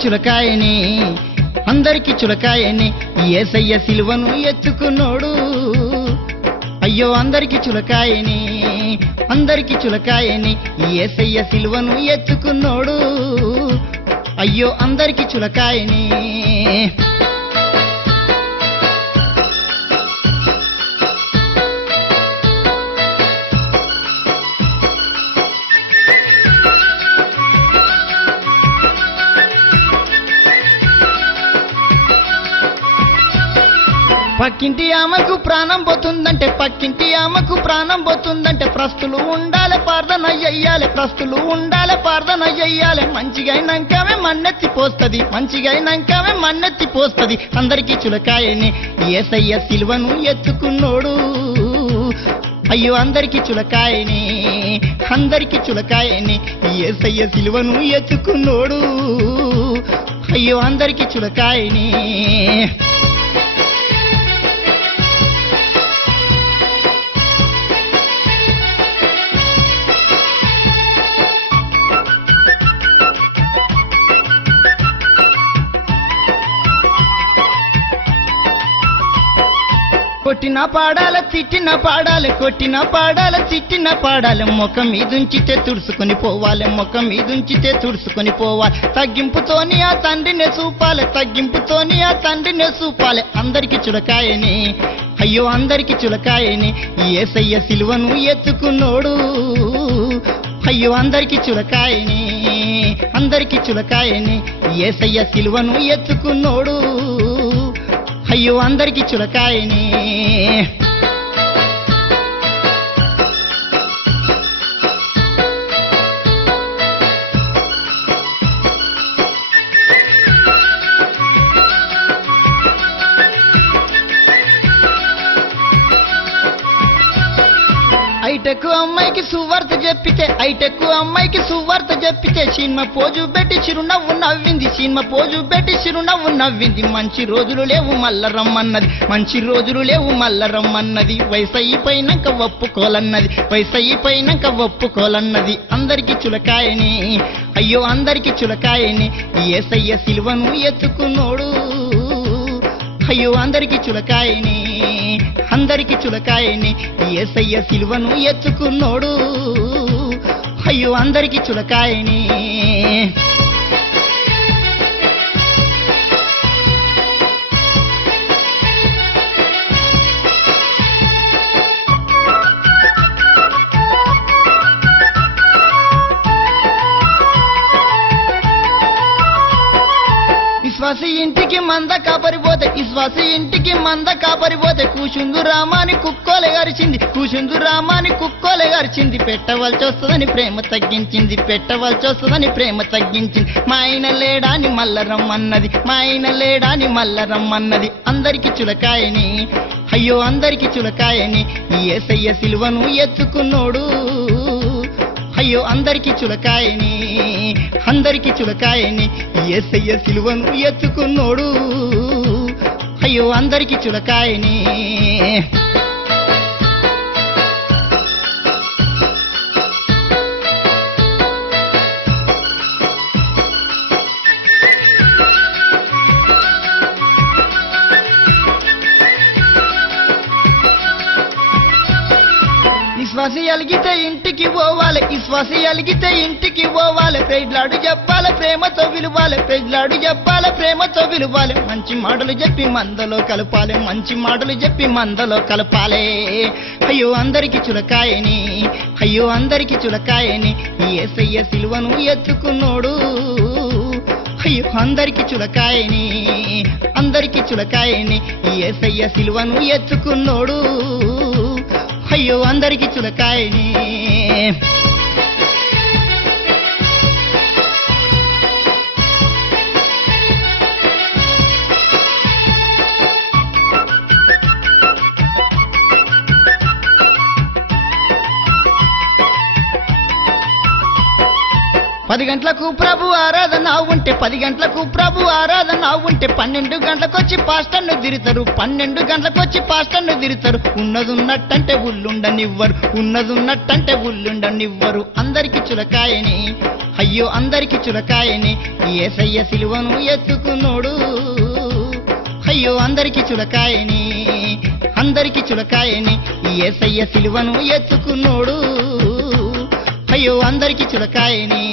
చులకాయని అందరికి చులకాయని యేసయ్య సిలువను ఎత్తుకున్నోడు అయ్యో అందరికి చులకాయని అందరికి చులకాయని యేసయ్య సిలువను ఎత్తుకున్నోడు అయ్యో అందరికి చులకాయని పక్కింటి ఆమెకు ప్రాణం పోతుందంటే పక్కింటి ఆమెకు ప్రాణం పోతుందంటే ప్రస్తులు ఉండాలి ప్రార్థన చెయ్యాలి ప్రస్తులు ఉండాలి ప్రార్థన చెయ్యాలి మంచిగా అయినాకమే మన్నెత్తి పోస్తుంది మంచిగా అయినాకమే మన్నెత్తి పోస్తుంది అందరికీ చులకాయని యేసయ్య సిలువను ఎత్తుకున్నోడు అయ్యో అందరికి చులకాయని అందరికి చులకాయని యేసయ్య సిలువను ఎత్తుకున్నోడు అయ్యో అందరికి చులకాయని కొట్టిన పాడాల తిట్టిన పాడాలి కొట్టిన పాడాల తిట్టిన పాడాలి ముఖం మీదుంచితే తుడుచుకొని పోవాలి ముఖం మీదుంచితే తుడుచుకొని పోవాలి తగ్గింపుతోని ఆ తండ్రిని చూపాలి తగ్గింపుతోని ఆ తండ్రిని చూపాలి అందరికి చులకాయని అయ్యో అందరికి చులకాయని యేసయ్య సిలువను ఎత్తుకున్నోడు అయ్యో అందరికి చులకాయని అందరికి చులకాయని యేసయ్య సిలువను ఎత్తుకున్నోడు అయ్యో అందరికి చులకాయని ఐటెక్కు అమ్మాయికి సువార్త చెప్పితే ఐటెక్కు అమ్మాయికి సువార్త చెప్పితే సినిమా పోజు పెట్టి చిరునవ్వు నవ్వింది సినిమా పోజు పెట్టి చిరునవ్వు నవ్వింది మంచి రోజులు లేవు మల్ల రమ్మన్నది మంచి రోజులు లేవు మల్ల రమ్మన్నది వయసైపోయినాక ఒప్పుకోలన్నది వయసైపోయినాక ఒప్పుకోలన్నది అందరికి చులకాయని అయ్యో అందరికి చులకాయని యేసయ్య సిలువను ఎత్తుకున్నోడు అయ్యో అందరికి చులకాయని అందరికి చులకాయని యేసయ్య సిలువను ఎత్తుకున్నోడు అయ్యో అందరికి చులకాయని విశ్వాసి ఇంటికి మంద కాపరిపోతే విశ్వాసి ఇంటికి మంద కాపరిపోతే కూసుందు రామాని కుక్కోలే గరిచింది కూసుందు రామాని కుక్కోలే గరిచింది పెట్టవలసి వస్తుందని ప్రేమ తగ్గించింది పెట్టవలసి వస్తుందని ప్రేమ తగ్గించింది మా ఆయన లేడాని మల్ల రమ్మన్నది మా ఆయన లేడాని మల్ల రమ్మన్నది అందరికి చులకాయని అయ్యో అందరికి చులకాయని యేసయ్య సిలువను ఎత్తుకున్నోడు అయ్యో అందరికి చులకాయని అందరికి చులకాయని యేసయ్య సిలువను ఎత్తుకున్నోడు అయ్యో అందరికి చులకాయని విశ్వాసి అలిగితే ఇంటికి పోవాలి విశ్వాసి అలిగితే ఇంటికి పోవాలి పెళ్ళాడు చెప్పాలి ప్రేమతో విలువాలి పెళ్ళాడు చెప్పాలి ప్రేమతో విలువాలి మంచి మాటలు చెప్పి మందలో కలపాలి మంచి మాటలు చెప్పి మందలో కలపాలి అయ్యో అందరికి చులకాయని అయ్యో అందరికి చులకాయని యేసయ్య సిలువను ఎత్తుకున్నోడు అయ్యో అందరికి చులకాయని అందరికి చులకాయని యేసయ్య సిలువను ఎత్తుకున్నోడు అయ్యో అందరికి చులకాయని 10 గంటలకు ప్రభు ఆరాధన ఉంటే 10 గంటలకు ప్రభు ఆరాధన ఉంటే 12 గంటలకొచ్చి పాస్టర్ను తిరుతారు 12 గంటలకొచ్చి పాస్టర్ను తిరుతారు ఉన్నదున్నట్టంటే ఉల్లుండనివ్వరు ఉన్నదున్నట్టంటే ఉల్లుండనివ్వరు అందరికి చులకాయని అయ్యో అందరికి చులకాయని యేసయ్య సిలువను ఎత్తుకున్నోడు అయ్యో అందరికి చులకాయని అందరికి చులకాయని యేసయ్య సిలువను ఎత్తుకున్నోడు అయ్యో అందరికి చులకాయని